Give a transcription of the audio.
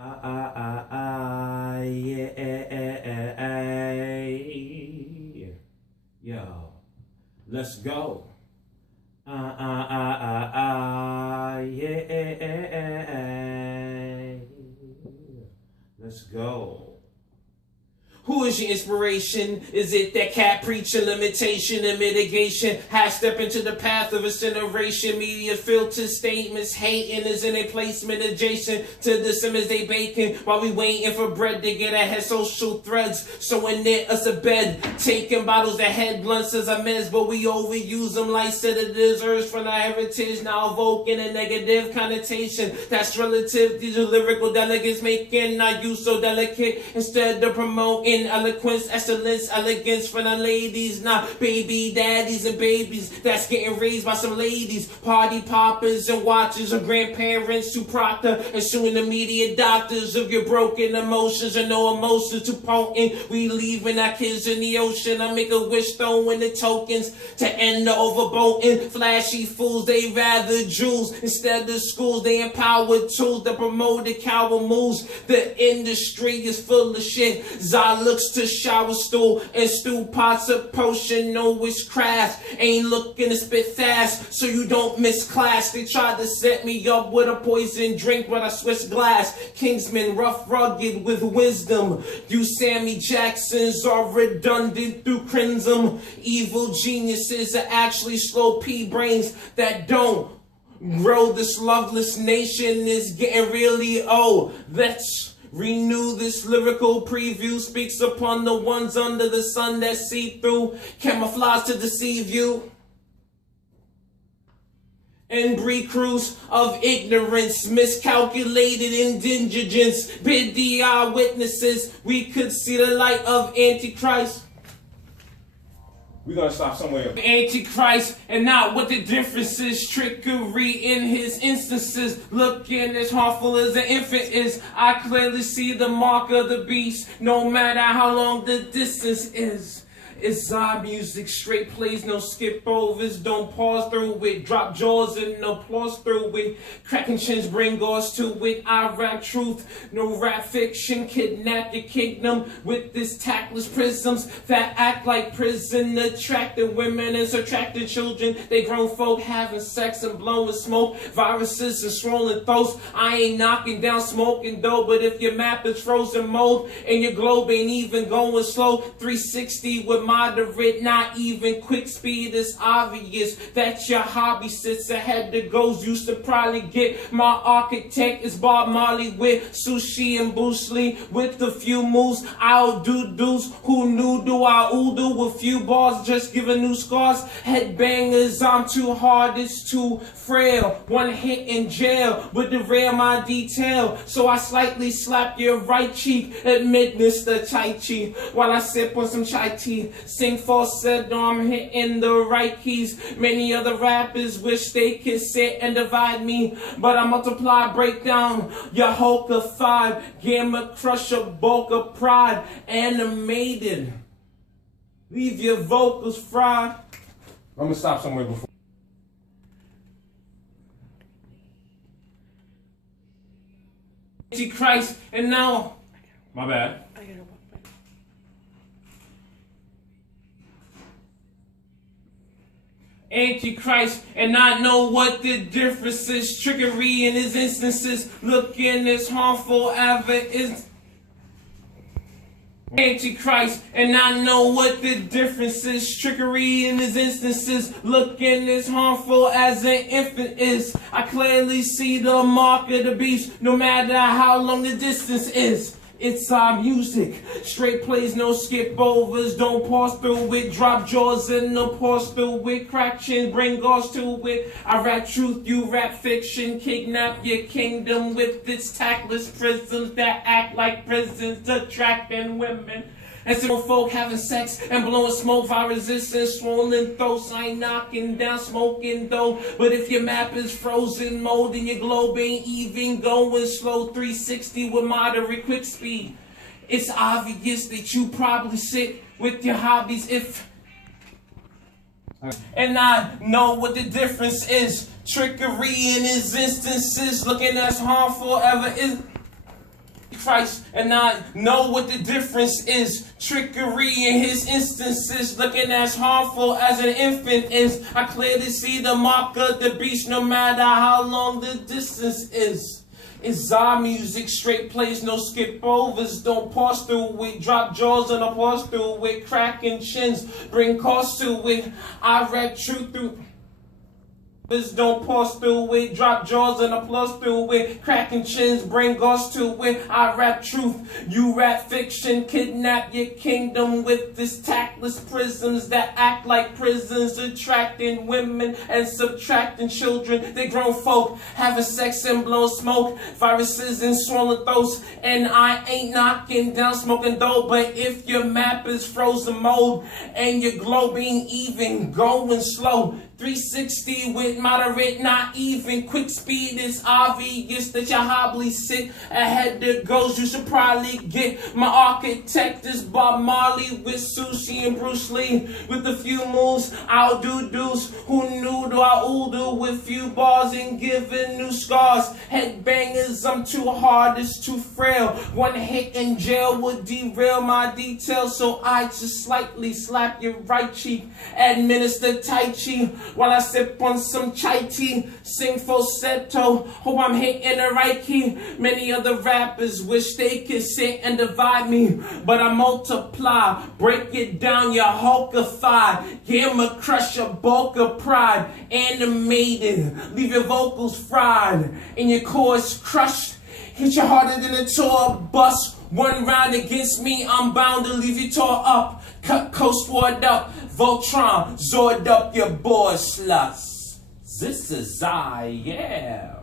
Yeah. Yo, let's go. Yeah. Let's go. Who is your inspiration? Is it that cat preacher, limitation and mitigation? Half step into the path of incineration. Media filter statements, hating is in a placement adjacent to the Simmons they baking. While we waiting for bread to get ahead, social threads. So in there us a bed, taking bottles that had blunts as a mess, but we overuse them like sedatives. Urge from our heritage, now evoking a negative connotation. That's relative. These are lyrical delegates making our use so delicate instead of promoting eloquence, excellence, elegance for the ladies. Nah, baby daddies and babies that's getting raised by some ladies. Party poppers and watchers of grandparents to proctor and soon immediate doctors of your broken emotions and no emotions too potent. We leaving our kids in the ocean. I make a wish throwing the tokens to end the overboating. Flashy fools, they rather jewels instead of schools. They empower tools that promote the coward moves. The industry is full of shit. Looks to shower stool and stew pots of potion. No witchcraft, ain't looking to spit fast so you don't miss class. They tried to set me up with a poison drink, but I switched glass. Kingsman, rough, rugged with wisdom. You Sammy Jacksons are redundant through crimson. Evil geniuses are actually slow pea brains that don't grow. This loveless nation is getting really old. Let's renew this lyrical preview. Speaks upon the ones under the sun that see through camouflage to deceive you and breed crews of ignorance, miscalculated indigence. Bid the eyewitnesses we could see the light of Antichrist. We're gonna stop somewhere. Antichrist, and not what the difference is. Trickery in his instances, looking as harmful as an infant is. I clearly see the mark of the beast, no matter how long the distance is. It's our music, straight plays, no skip overs. Don't pause through it, drop jaws and applause through it. Cracking chins bring us to it. I rap truth, no rap fiction. Kidnap your kingdom with this tactless prisms that act like prison. Attracted women and subtracted children. They grown folk having sex and blowing smoke. Viruses and swollen throats. I ain't knocking down smoking though, but if your map is frozen mold and your globe ain't even going slow, 360 with moderate, not even quick speed, it's obvious that your hobby sits ahead of goals. Used to probably get my architect is Bob Marley with sushi and Bruce Lee with a few moves. I'll do dudes who knew do I do with few bars, just giving new scars. Headbangers, I'm too hard, it's too frail. One hit in jail would derail my detail. So I slightly slap your right cheek, admit Mr. Tai Chi, while I sip on some chai tea. Sing falsetto, I'm hitting the right keys. Many other rappers wish they could sit and divide me, but I multiply, break down your Hulk of 5, Gamma Crusher, bulk of pride, animated. Leave your vocals fried. I'm gonna stop somewhere before. Antichrist, and now, my bad. Antichrist, and I know what the difference is. Trickery in his instances, looking as harmful as it is. Antichrist, and I know what the difference is. Trickery in his instances, looking as harmful as an infant is. I clearly see the mark of the beast, no matter how long the distance is. It's our music, straight plays, no skip overs. Don't pause through it, drop jaws and no pause through it. Crack chin, bring us to it. I rap truth, you rap fiction. Kidnap your kingdom with its tactless prisms that act like prisons, attracting women. And some folk having sex and blowing smoke, viruses and swollen throats. I ain't knocking down smoking though, but if your map is frozen mode and your globe ain't even going slow, 360 with moderate quick speed, it's obvious that you probably sit with your hobbies if. And I know what the difference is. Trickery in his instances, looking as harmful ever is. Antichrist, and I know what the difference is. Trickery in his instances, looking as harmful as an infant is. I clearly see the mark of the beast, no matter how long the distance is. It's our music, straight plays, no skip overs. Don't pause through it, drop jaws and applause through it. Cracking chins, bring cause to it. I rap truth through. Don't pause through it, drop jaws and applause through it. Cracking chins, bring gauze to it. I rap truth, you rap fiction. Kidnap your kingdom with this tactless prisms that act like prisons, attracting women and subtracting children. They grown folk having sex and blow smoke, viruses and swollen throats. And I ain't knocking down smoking dope, but if your map is frozen mold and your globe ain't even going slow, 360 with moderate, not even quick speed. It's obvious that your hobby sit ahead of goals. You should probably get my architect is Bob Marley with sushi and Bruce Lee. With a few moves, I'll do dudes who knew to I'll do with few bars and giving new scars. Headbangers, I'm too hard, it's too frail. One hit in jail would derail my details, so I just slightly slap your right cheek. Administer Tai Chi while I sip on some chai tea, sing falsetto, hope I'm hitting the right key. Many other rappers wish they could sit and divide me, but I multiply, break it down, you hulkified. Yeah, I'ma crush your bulk of pride, animated, leave your vocals fried, and your chords crushed, hit you harder than a tour bus. One round against me, I'm bound to leave you tore up. Cut coast ward up, Voltron, Zord up your boy sluts. This is I, yeah.